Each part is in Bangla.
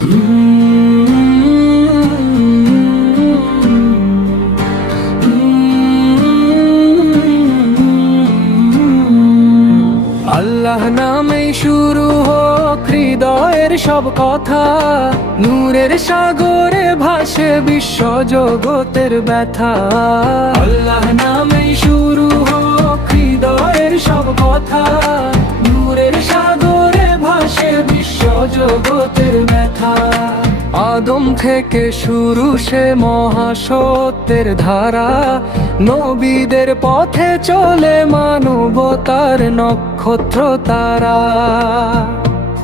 আল্লাহ নামে শুরু হোক হৃদয়ের সব কথা। নূরের সাগরে ভাসে বিশ্ব জগতের ব্যথা। আল্লাহ নামে শুরু হোক হৃদয়ের সব কথা। আদম থেকে শুরু সে মহাসত্যের ধারা। নবীদের পথে চলে মানবতার নক্ষত্র তারা।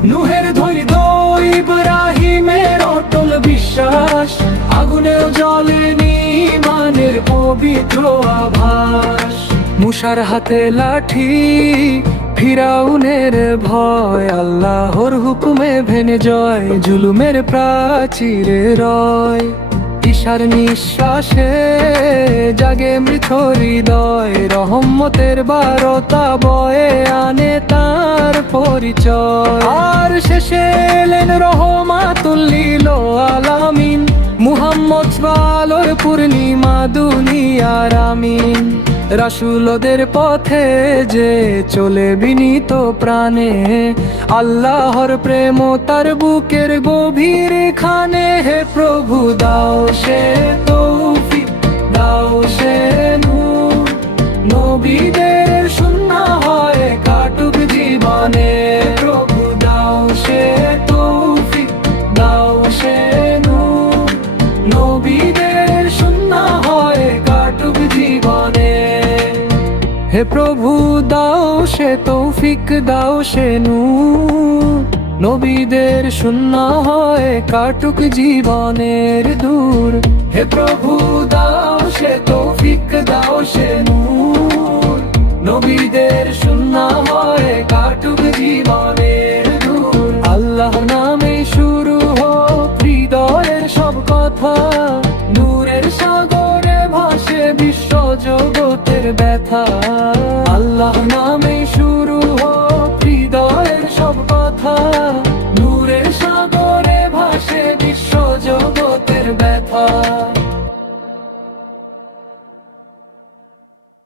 নুহের ধৈর্য ইব্রাহিমের অটল বিশ্বাস। আগুনেও জ্বলেনি মানের পবিত্র আভাস। মুসার হাতে লাঠি ফিরাউনের ভয়, আল্লাহর হুকুমে ভেনে জয় জুলুমের প্রাচীরে রয়। ঈশার নিঃশ্বাসে জাগে মৃত হৃদয়, রহম্মতের বারতা বয়ে আনে তার পরিচয়। আর শেষে এলেন রহমাতুল্লিল আলামিন, মুহাম্মদ আলোর পূর্ণিমা দুনিয়ার আমিন। রাসুলদের পথে যে চলে বিনীত প্রাণে, আল্লাহর প্রেম তার বুকের গভীর খানে, হে প্রভু দাও সে তৌফিক প্রভু দাও, সে তৌফিক দাও, সে নূর। নবীদের শূন্য হয় কাটুক জীবনের দূর। হে প্রভু দাও, সে তৌফিক দাও, সে নূর। নবীদের শূন্য হয় কাটুক জীবনের দূর। আল্লাহ নামে শুরু হোক হৃদয়ের সব কথা। নূরের সাগরে ভাসে বিশ্ব জগতের ব্যথা।